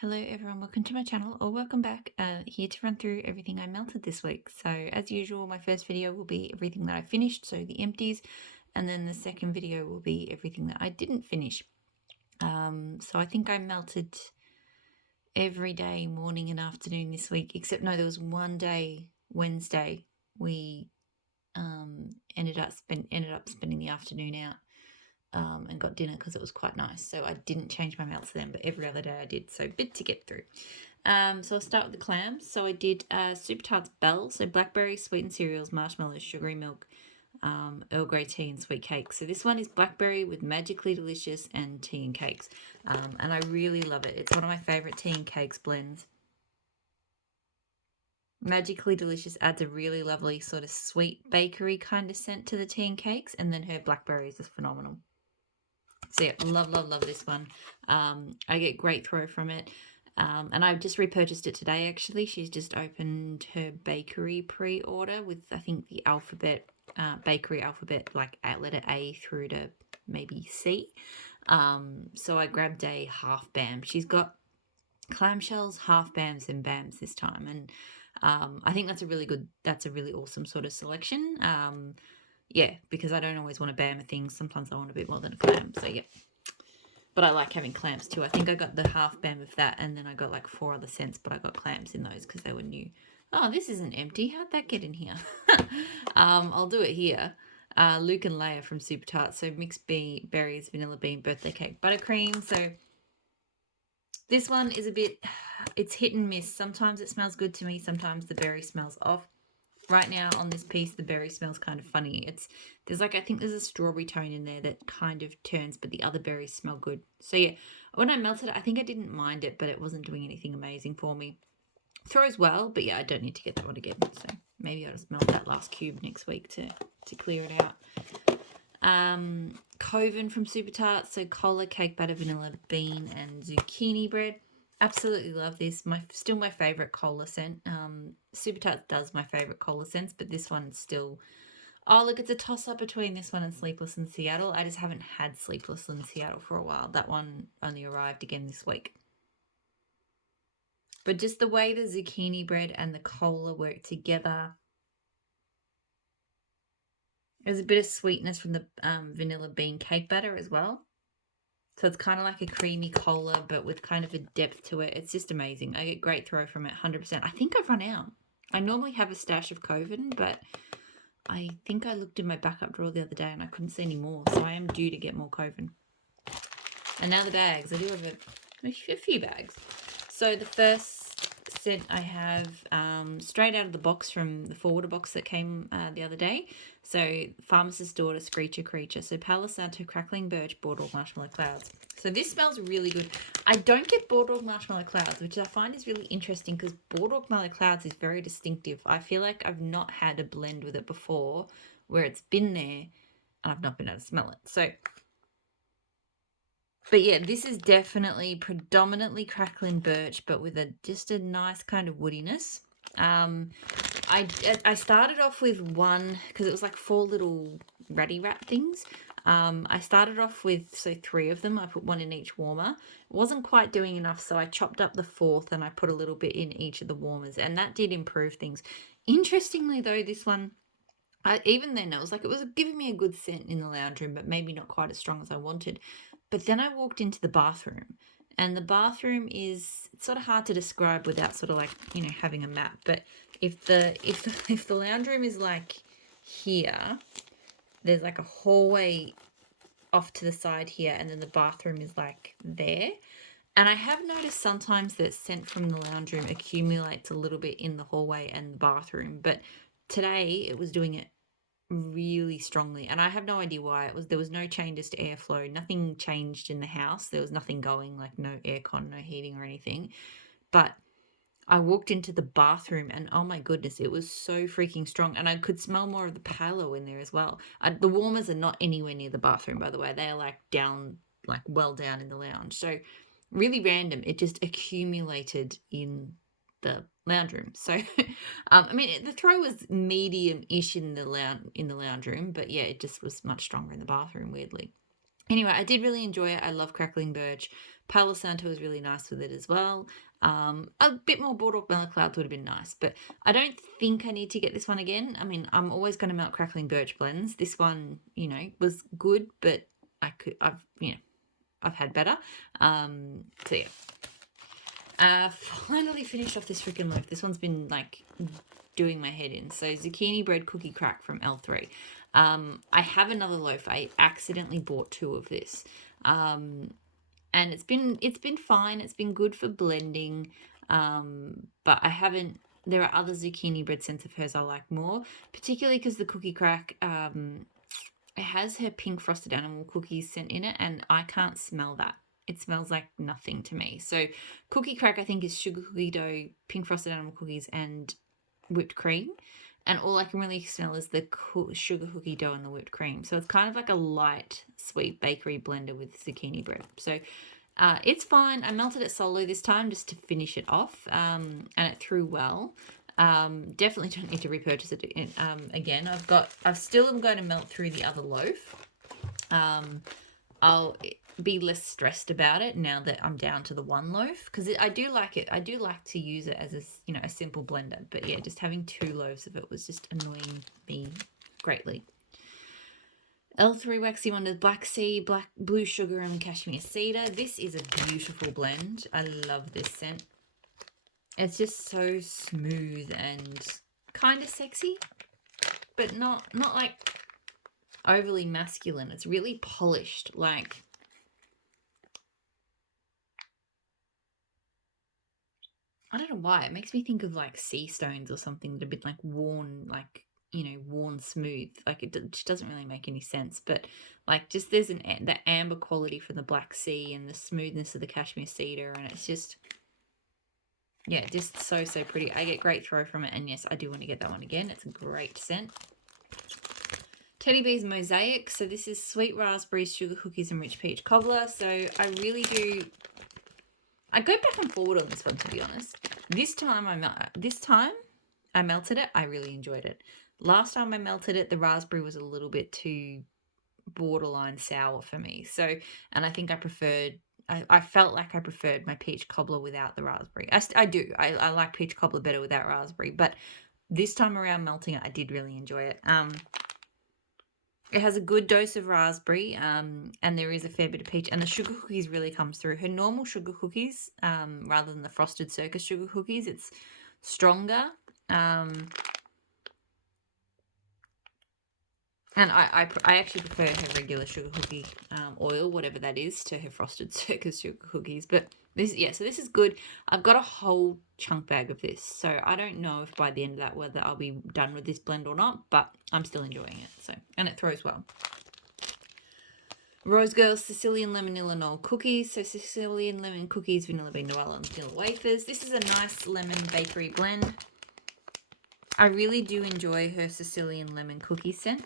Hello everyone, welcome to my channel or welcome back. Here to run through everything I melted this week. So as usual, my first video will be everything that I finished, so the empties, and then the second video will be everything that I didn't finish. So I think I melted every day, morning and afternoon this week, except no, there was one day, Wednesday, we ended up spending the afternoon out. And got dinner because it was quite nice. So I didn't change my melts then, but every other day I did. So a bit to get through. So I'll start with the clams. So I did Super Tarts Bell. So blackberry, sweetened cereals, marshmallows, sugary milk, Earl Grey tea and sweet cakes. So this one is blackberry with magically delicious and tea and cakes. And I really love it. It's one of my favourite tea and cakes blends. Magically delicious adds a really lovely sort of sweet bakery kind of scent to the tea and cakes. And then her blackberry is just phenomenal. So yeah, love this one. I get great throw from it. And I've just repurchased it today, actually. She's just opened her bakery pre-order with, I think, the alphabet, bakery alphabet, like letter A through to maybe C. So I grabbed a half BAM. She's got clamshells, half BAMs, and BAMs this time. And I think that's a really awesome sort of selection. Yeah, because I don't always want a BAM of things. Sometimes I want a bit more than a clam. So, yeah. But I like having clams too. I think I got the half BAM of that, and then I got like 4 other scents, but I got clams in those because they were new. Oh, this isn't empty. How'd that get in here? I'll do it here. Luke and Leia from Super Tarts. So mixed berries, vanilla bean, birthday cake, buttercream. So this one is a bit, it's hit and miss. Sometimes it smells good to me. Sometimes the berry smells off. Right now on this piece, the berry smells kind of funny. There's like, I think there's a strawberry tone in there that kind of turns, but the other berries smell good. So yeah, when I melted it, I think I didn't mind it, but it wasn't doing anything amazing for me. Throws well, but yeah, I don't need to get that one again. So maybe I'll just melt that last cube next week to clear it out. Coven from Super Tarts, so cola, cake batter, vanilla bean, and zucchini bread. Absolutely love this. Still my favourite cola scent. Super Tarts does my favourite cola scents, but this one's still... Oh, look, it's a toss-up between this one and Sleepless in Seattle. I just haven't had Sleepless in Seattle for a while. That one only arrived again this week. But just the way the zucchini bread and the cola work together. There's a bit of sweetness from the vanilla bean cake batter as well. So it's kind of like a creamy cola, but with kind of a depth to it. It's just amazing. I get great throw from it, 100%. I think I've run out. I normally have a stash of Coven, but I think I looked in my backup drawer the other day and I couldn't see any more. So I am due to get more Coven. And now the bags. I do have a few bags. So the first scent I have straight out of the box from the forwarder box that came the other day. So Pharmacist's Daughter, Screecher Creature. So Palo Santo, Crackling Birch, Boardwalk Marshmallow Clouds. So this smells really good. I don't get Boardwalk Marshmallow Clouds, which I find is really interesting because Boardwalk Marshmallow Clouds is very distinctive. I feel like I've not had a blend with it before where it's been there and I've not been able to smell it. So... But yeah, this is definitely predominantly crackling birch, but with just a nice kind of woodiness. I started off with one because it was like 4 little ratty rat things. I started off with 3 of them. I put 1 in each warmer. It wasn't quite doing enough, so I chopped up the 4th and I put a little bit in each of the warmers, and that did improve things. Interestingly, though, this one, even then, it was giving me a good scent in the lounge room, but maybe not quite as strong as I wanted. But then I walked into the bathroom, and the bathroom is sort of hard to describe without sort of like, you know, having a map. But if the lounge room is like here, there's like a hallway off to the side here, and then the bathroom is like there. And I have noticed sometimes that scent from the lounge room accumulates a little bit in the hallway and the bathroom, but today it was doing it really strongly, and I have no idea why. There was no changes to airflow, nothing changed in the house, there was nothing going, like no aircon, no heating or anything, but I walked into the bathroom and oh my goodness, it was so freaking strong, and I could smell more of the palo in there as well. The warmers are not anywhere near the bathroom, by the way. They are like down, like well down in the lounge, so really random. It just accumulated in the lounge room. So I mean, the throw was medium-ish in the lounge room, but yeah, it just was much stronger in the bathroom, weirdly. Anyway, I did really enjoy it. I love crackling birch. Palo Santo is really nice with it as well. A bit more Boardwalk Mellow Clouds would have been nice, but I don't think I need to get this one again. I mean, I'm always going to melt Crackling Birch blends. This one, you know, was good, but I've had better. So yeah. Finally finished off this freaking loaf. This one's been like doing my head in. So zucchini bread cookie crack from L3. I have another loaf. I accidentally bought 2 of this. And it's been fine. It's been good for blending. But I haven't. There are other zucchini bread scents of hers I like more, particularly because the cookie crack it has her pink frosted animal cookies scent in it, and I can't smell that. It smells like nothing to me. So cookie crack I think is sugar cookie dough, pink frosted animal cookies, and whipped cream. And all I can really smell is the sugar cookie dough and the whipped cream. So it's kind of like a light, sweet bakery blender with zucchini bread. So it's fine. I melted it solo this time just to finish it off, and it threw well. Definitely don't need to repurchase it again. I still am going to melt through the other loaf. I'll be less stressed about it now that I'm down to the 1 loaf, because I do like it. I do like to use it as a simple blender. But yeah, just having 2 loaves of it was just annoying me greatly. L3 Waxy Wonders Black Sea, Blue Sugar and Cashmere Cedar. This is a beautiful blend. I love this scent. It's just so smooth and kind of sexy, but not like overly masculine. It's really polished. Like, I don't know why. It makes me think of like sea stones or something that have been like worn, like, worn smooth. Like it just doesn't really make any sense. But like, just there's that amber quality from the Black Sea and the smoothness of the Cashmere Cedar, and it's just, yeah, just so pretty. I get great throw from it, and yes, I do want to get that one again. It's a great scent. Teddy Bees Mosaic. So this is sweet raspberries, sugar cookies, and rich peach cobbler. So I really do. I go back and forward on this one, to be honest. This time I melted it. I really enjoyed it. Last time I melted it, the raspberry was a little bit too borderline sour for me. So, and I think I preferred. I felt like I preferred my peach cobbler without the raspberry. I do. I like peach cobbler better without raspberry, but this time around melting it, I did really enjoy it. It has a good dose of raspberry, and there is a fair bit of peach, and the sugar cookies really comes through. Her normal sugar cookies, rather than the Frosted Circus sugar cookies, it's stronger. And I actually prefer her regular sugar cookie oil, whatever that is, to her Frosted Circus sugar cookies. But this is good. I've got a whole chunk bag of this, so I don't know if by the end of that whether I'll be done with this blend or not, but I'm still enjoying it. So, and it throws well. Rose Girls Sicilian Lemon Illinois Cookies. So Sicilian Lemon Cookies, Vanilla Bean Noel, and Vanilla Wafers. This is a nice lemon bakery blend. I really do enjoy her Sicilian Lemon Cookie scent.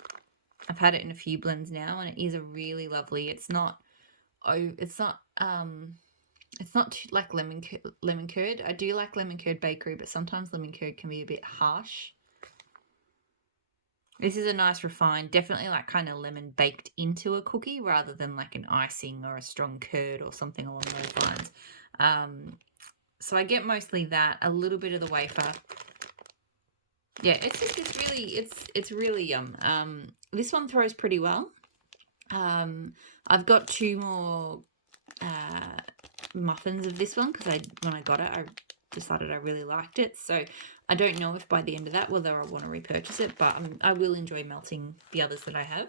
I've had it in a few blends now, and it is a really lovely. It's not too like lemon curd. I do like lemon curd bakery, but sometimes lemon curd can be a bit harsh. This is a nice refined, definitely like kind of lemon baked into a cookie rather than like an icing or a strong curd or something along those lines. So I get mostly that, a little bit of the wafer. Yeah, it's really yum. This one throws pretty well. I've got 2 more muffins of this one because when I got it, I decided I really liked it. So I don't know if by the end of that whether I want to repurchase it, but I will enjoy melting the others that I have.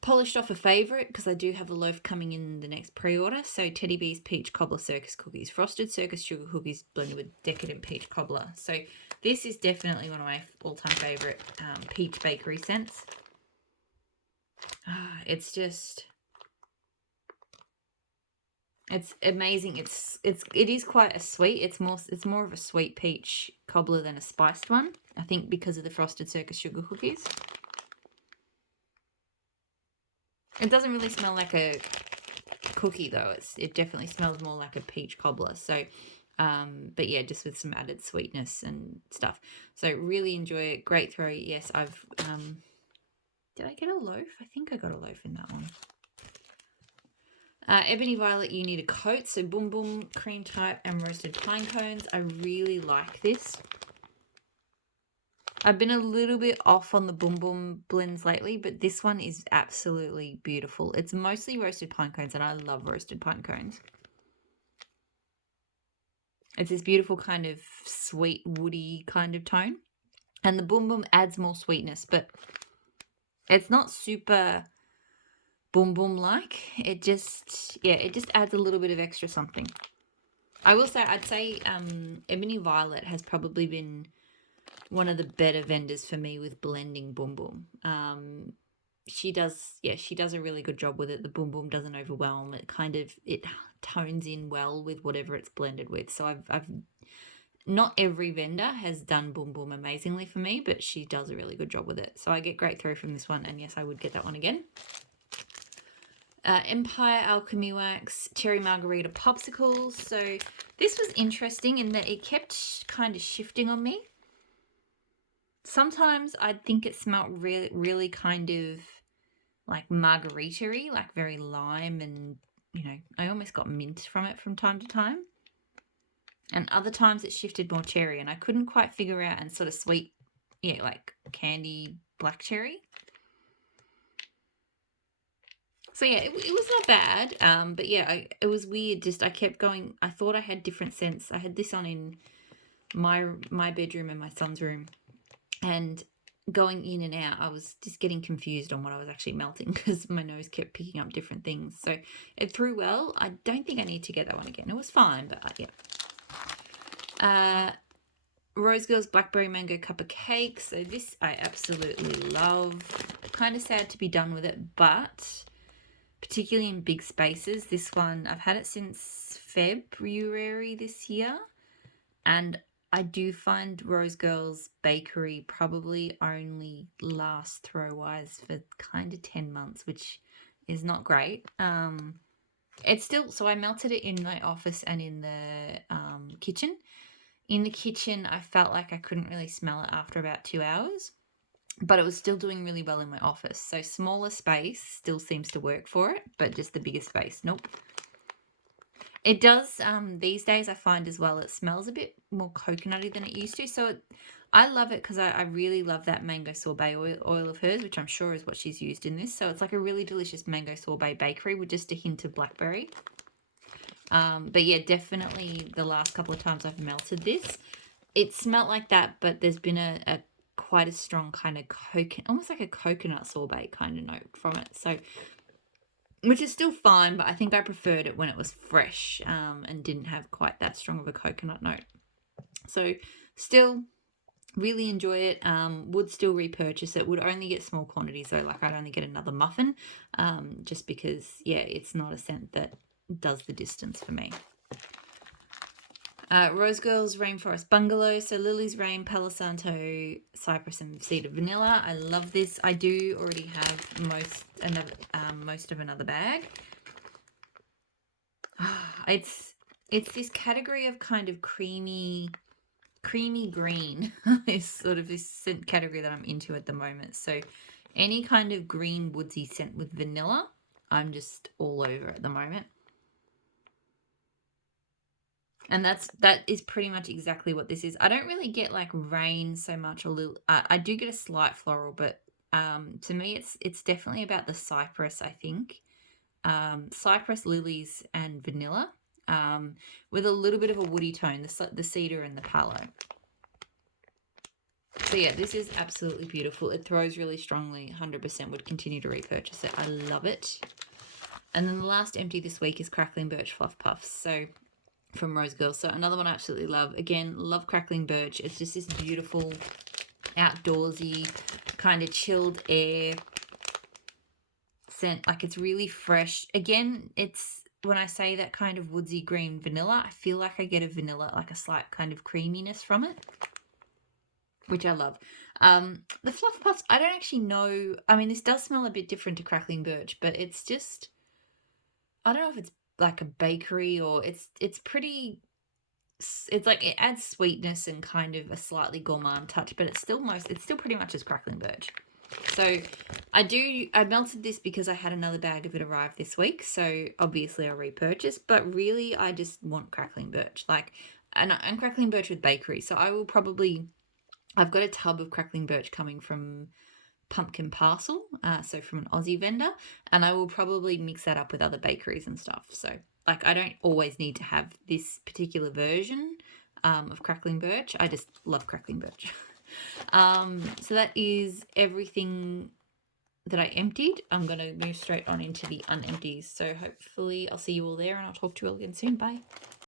Polished off a favourite because I do have a loaf coming in the next pre-order. So Teddy Bees Peach Cobbler Circus Cookies. Frosted Circus Sugar Cookies blended with Decadent Peach Cobbler. So this is definitely one of my all-time favourite peach bakery scents. It's just... It's amazing. It is quite a sweet. It's more of a sweet peach cobbler than a spiced one. I think because of the Frosted Circus Sugar Cookies. It doesn't really smell like a cookie though. It definitely smells more like a peach cobbler. So, but yeah, just with some added sweetness and stuff. So really enjoy it. Great throw. Yes, I've. Did I get a loaf? I think I got a loaf in that one. Ebony Violet, you need a coat. So Boom Boom, cream type, and roasted pine cones. I really like this. I've been a little bit off on the Boom Boom blends lately, but this one is absolutely beautiful. It's mostly roasted pine cones, and I love roasted pine cones. It's this beautiful kind of sweet, woody kind of tone. And the Boom Boom adds more sweetness, but it's not super Boom Boom like. It just adds a little bit of extra something. I will say, I'd say Ebony Violet has probably been one of the better vendors for me with blending Boom Boom. She does a really good job with it. The Boom Boom doesn't overwhelm. It tones in well with whatever it's blended with. So I've not every vendor has done Boom Boom amazingly for me, but she does a really good job with it. So I get great throw from this one, and yes, I would get that one again. Empire Alchemy Wax, Cherry Margarita Popsicles. So this was interesting in that it kept kind of shifting on me. Sometimes I'd think it smelled really, really kind of like margarita-y, like very lime, and, you know, I almost got mint from it from time to time. And other times it shifted more cherry, and I couldn't quite figure out, and sort of sweet, yeah, like candy black cherry. So yeah, it was not bad, but yeah, it was weird. Just I kept going. I thought I had different scents. I had this on in my bedroom and my son's room, and going in and out, I was just getting confused on what I was actually melting because my nose kept picking up different things. So it threw well. I don't think I need to get that one again. It was fine, but yeah. Rose Girls Blackberry Mango Cuppa Cake. So this I absolutely love. Kind of sad to be done with it, but particularly in big spaces. This one, I've had it since February this year, and I do find Rose Girls Bakery probably only lasts throw-wise for kind of 10 months, which is not great. It's still, so I melted it in my office and in the kitchen. In the kitchen, I felt like I couldn't really smell it after about 2 hours, but it was still doing really well in my office. So smaller space still seems to work for it, but just the bigger space, nope. It does, these days I find as well, it smells a bit more coconutty than it used to. So I love it because I really love that mango sorbet oil of hers, which I'm sure is what she's used in this. So it's like a really delicious mango sorbet bakery with just a hint of blackberry. But yeah, definitely the last couple of times I've melted this, it smelled like that, but there's been a quite a strong kind of almost like a coconut sorbet kind of note from it. So, which is still fine, but I think I preferred it when it was fresh and didn't have quite that strong of a coconut note. So still really enjoy it. Would still repurchase it. Would only get small quantities though, like I'd only get another muffin, just because, yeah, it's not a scent that does the distance for me. Rose Girls Rainforest Bungalow. So Lily's Rain, Palo Santo, Cypress, and Cedar Vanilla. I love this. I do already have most of another bag. It's this category of kind of creamy green. Is sort of this scent category that I'm into at the moment. So any kind of green woodsy scent with vanilla, I'm just all over at the moment. And that is pretty much exactly what this is. I don't really get like rain so much, a little. I do get a slight floral, but to me, it's definitely about the cypress. I think cypress, lilies, and vanilla, with a little bit of a woody tone. The cedar and the palo. So yeah, this is absolutely beautiful. It throws really strongly. 100% would continue to repurchase it. I love it. And then the last empty this week is Crackling Birch Fluff Puffs. So from Rose Girls. So another one I absolutely love. Again, love Crackling Birch. It's just this beautiful outdoorsy kind of chilled air scent. Like it's really fresh. Again, it's when I say that kind of woodsy green vanilla, I feel like I get a vanilla, like a slight kind of creaminess from it, which I love. The Fluff Puffs, I don't actually know. I mean, this does smell a bit different to Crackling Birch, but it's just, I don't know if it's like a bakery or it's pretty, it's like it adds sweetness and kind of a slightly gourmand touch, but it's still pretty much as Crackling Birch. So I melted this because I had another bag of it arrive this week. So obviously I'll repurchase, but really I just want crackling birch. Like, and I'm crackling birch with bakery. So I will probably, I've got a tub of crackling birch coming from Pumpkin Parcel, so from an Aussie vendor, and I will probably mix that up with other bakeries and stuff. So, like, I don't always need to have this particular version of crackling birch. I just love crackling birch. So that is everything that I emptied. I'm going to move straight on into the unempties. So hopefully I'll see you all there, and I'll talk to you all again soon. Bye.